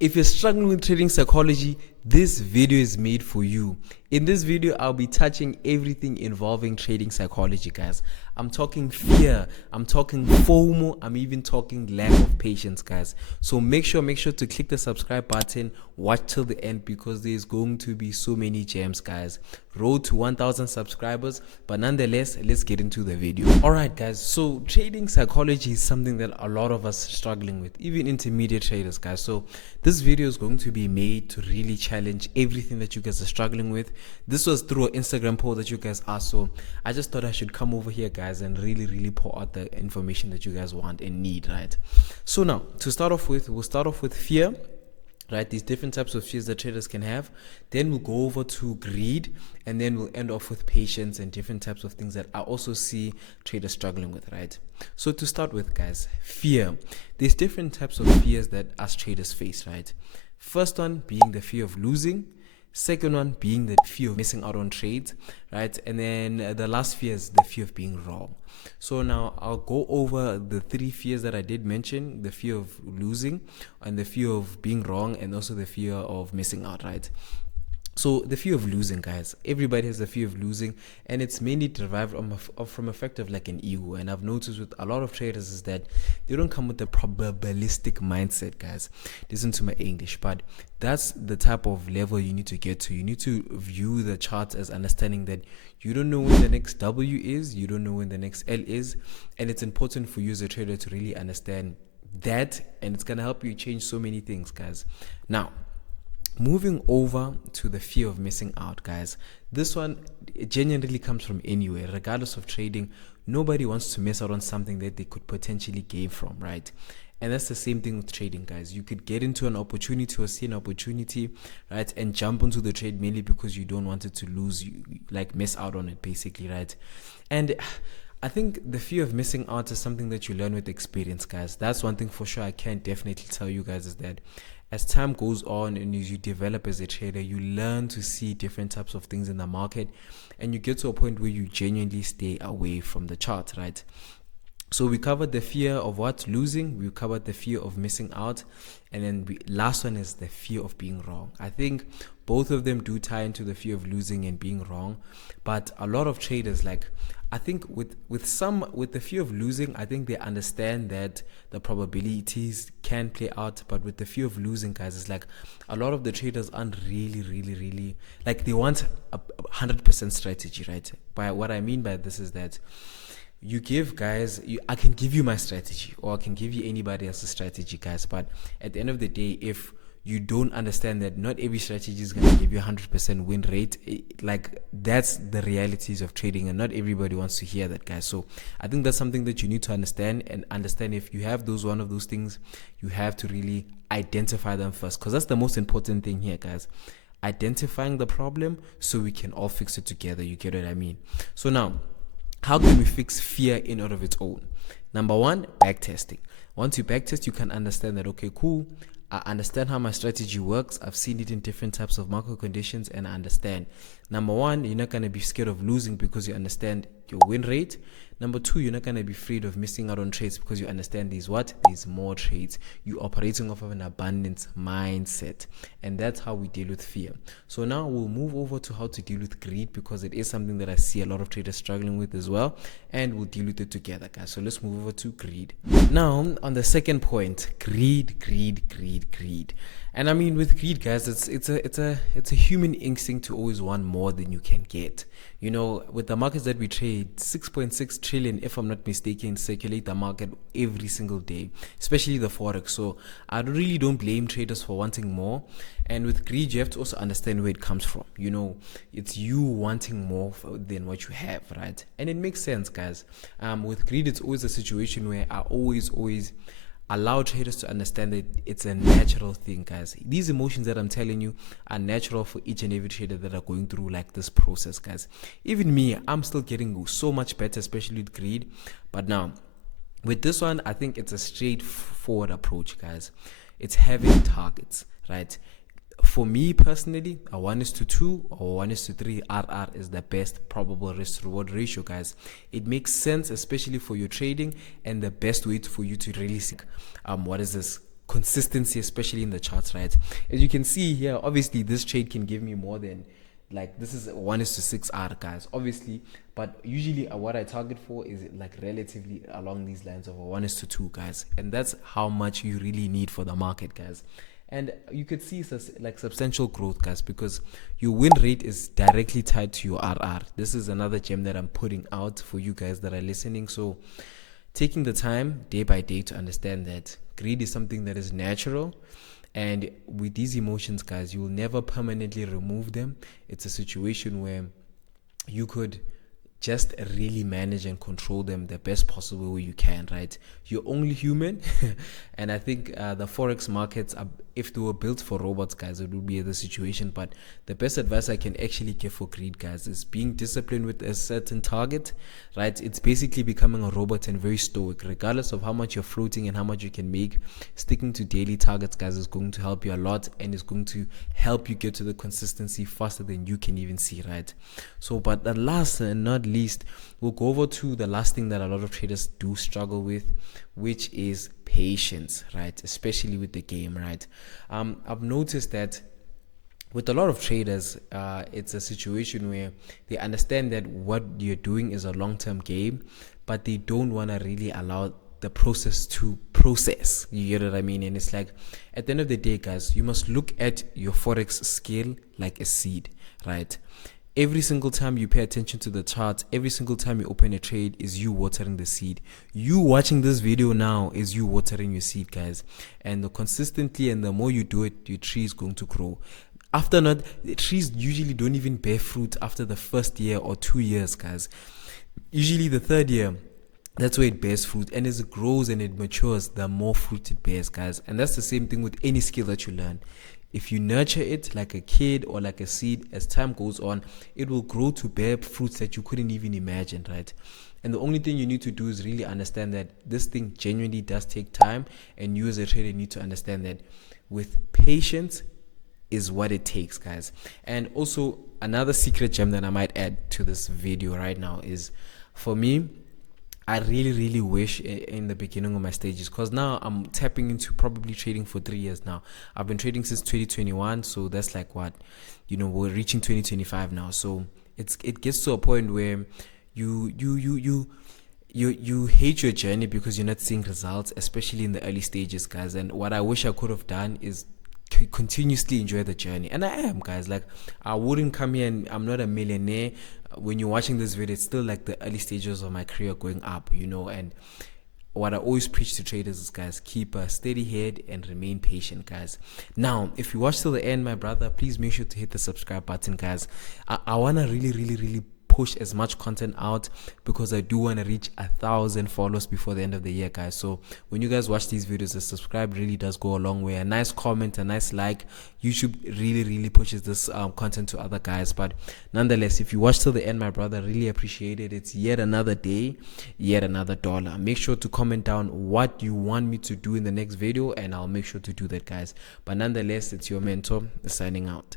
If you're struggling with trading psychology, this video is made for you. In this video, I'll be touching everything involving trading psychology, guys. I'm talking fear, I'm talking FOMO, I'm even talking lack of patience, guys. So make sure to click the subscribe button, watch till the end because there's going to be so many gems, guys. Road to 1,000 subscribers, but nonetheless, let's get into the video. Alright, guys, so trading psychology is something that a lot of us are struggling with, even intermediate traders, guys. So this video is going to be made to really challenge everything that you guys are struggling with. This was through an Instagram poll that you guys asked, so I just thought I should come over here, guys, and really pour out the information that you guys want and need, right? So now, to start off with, we'll start off with fear, right? These different types of fears that traders can have. Then we'll go over to greed, and then we'll end off with patience and different types of things that I also see traders struggling with, right? So to start with, guys, fear. There's different types of fears that us traders face, right? First one being the fear of losing. Second one being the fear of missing out on trades, right? And then the last fear is the fear of being wrong. So now I'll go over the three fears that I did mention: the fear of losing, and the fear of being wrong, and also the fear of missing out, right? So the fear of losing, guys, everybody has the fear of losing, and it's mainly derived from a fact of like an ego. And I've noticed with a lot of traders is that they don't come with a probabilistic mindset, guys. Listen to my English, but that's the type of level you need to get to. You need to view the charts as understanding that you don't know when the next W is, you don't know when the next L is, and it's important for you as a trader to really understand that, and it's gonna help you change so many things, guys. Now, moving over to the fear of missing out, guys. This one genuinely comes from anywhere, regardless of trading. Nobody wants to miss out on something that they could potentially gain from, right? And that's the same thing with trading, guys. You could get into an opportunity or see an opportunity, right, and jump into the trade mainly because you don't want it to lose, you like miss out on it, basically, right? And I think the fear of missing out is something that you learn with experience, guys. That's one thing for sure I can definitely tell you guys, is that as time goes on and as you develop as a trader, you learn to see different types of things in the market, and you get to a point where you genuinely stay away from the chart, right? So we covered the fear of what? Losing. We covered the fear of missing out. And then last one is the fear of being wrong. I think both of them do tie into the fear of losing and being wrong. But a lot of traders, like, I think with the fear of losing, I think they understand that the probabilities can play out. But with the fear of losing, guys, it's like a lot of the traders aren't really like, they want a 100% strategy, right? By what I mean by this is that you give guys, I can give you my strategy, or I can give you anybody else's strategy, guys. But at the end of the day, if you don't understand that not every strategy is going to give you 100% win rate, like, that's the realities of trading, and not everybody wants to hear that, guys. So I think that's something that you need to understand, and understand if you have one of those things, you have to really identify them first, because that's the most important thing here, guys. Identifying the problem so we can all fix it together. You get what I mean? So now, how can we fix fear in and of its own? Number one, backtesting. Once you backtest, you can understand that, okay, cool, I understand how my strategy works. I've seen it in different types of market conditions, and I understand. Number one, you're not going to be scared of losing because you understand your win rate. Number two, you're not going to be afraid of missing out on trades because you understand there's more trades. You're operating off of an abundance mindset, and that's how we deal with fear. So now we'll move over to how to deal with greed, because it is something that I see a lot of traders struggling with as well, and we'll deal with it together, guys. So let's move over to greed. Now, on the second point, greed. And I mean, with greed, guys, it's a human instinct to always want more than you can get. You know, with the markets that we trade, 6.6 trillion, if I'm not mistaken, circulate the market every single day, especially the forex. So I really don't blame traders for wanting more. And with greed, you have to also understand where it comes from. You know, it's you wanting more than what you have, right? And it makes sense, guys. With greed, it's always a situation where I always allow traders to understand that it's a natural thing, guys. These emotions that I'm telling you are natural for each and every trader that are going through like this process, guys. Even me, I'm still getting so much better, especially with greed. But now, with this one, I think it's a straightforward approach, guys. It's having targets, right? For me personally, a 1:2 or 1:3 RR is the best probable risk to reward ratio, guys. It makes sense, especially for your trading, and the best way for you to really see consistency, especially in the charts, right? As you can see here, obviously this trade can give me more than, like, this is 1:6R, guys, obviously, but usually what I target for is like relatively along these lines of a 1:2, guys, and that's how much you really need for the market, guys. And you could see like substantial growth, guys, because your win rate is directly tied to your RR. This is another gem that I'm putting out for you guys that are listening. So taking the time day by day to understand that greed is something that is natural, and with these emotions, guys, you will never permanently remove them. It's a situation where you could just really manage and control them the best possible way you can, right? You're only human. And I think the forex markets are, if they were built for robots, guys, it would be the situation. But the best advice I can actually give for greed, guys, is being disciplined with a certain target, right? It's basically becoming a robot and very stoic. Regardless of how much you're floating and how much you can make, sticking to daily targets, guys, is going to help you a lot, and is going to help you get to the consistency faster than you can even see, right? So, but the last and not least, we'll go over to the last thing that a lot of traders do struggle with, which is patience, right? Especially with the game, right? I've noticed that with a lot of traders, it's a situation where they understand that what you're doing is a long-term game, but they don't want to really allow the process to process. You get what I mean? And it's like, at the end of the day, guys, you must look at your forex skill like a seed, right? Every single time you pay attention to the chart, every single time you open a trade, is you watering the seed. You watching this video now is you watering your seed, guys. And consistently, and the more you do it, your tree is going to grow. After not, the trees usually don't even bear fruit after the first year or 2 years, guys. Usually the third year, that's where it bears fruit, and as it grows and it matures, the more fruit it bears, guys. And that's the same thing with any skill that you learn. If you nurture it like a kid or like a seed, as time goes on, it will grow to bear fruits that you couldn't even imagine, right? And the only thing you need to do is really understand that this thing genuinely does take time, and you as a trader need to understand that with patience is what it takes, guys. And also, another secret gem that I might add to this video right now is, for me, I really wish in the beginning of my stages, because now I'm tapping into probably trading for 3 years now. I've been trading since 2021, so that's like what, we're reaching 2025 now. So it gets to a point where you hate your journey because you're not seeing results, especially in the early stages, guys. And what I wish I could have done is continuously enjoy the journey, and I am, guys. Like, I wouldn't come here, and I'm not a millionaire. When you're watching this video, it's still like the early stages of my career going up, and what I always preach to traders is, guys, keep a steady head and remain patient, guys. Now, if you watch till the end, my brother, please make sure to hit the subscribe button, guys. I want to really push as much content out, because I do want to reach 1,000 followers before the end of the year, guys. So when you guys watch these videos, a subscribe really does go a long way. A nice comment, a nice like, YouTube really pushes this content to other guys. But nonetheless, if you watch till the end, my brother, really appreciate it. It's yet another day, yet another dollar. Make sure to comment down what you want me to do in the next video, and I'll make sure to do that, guys. But nonetheless, it's your mentor signing out.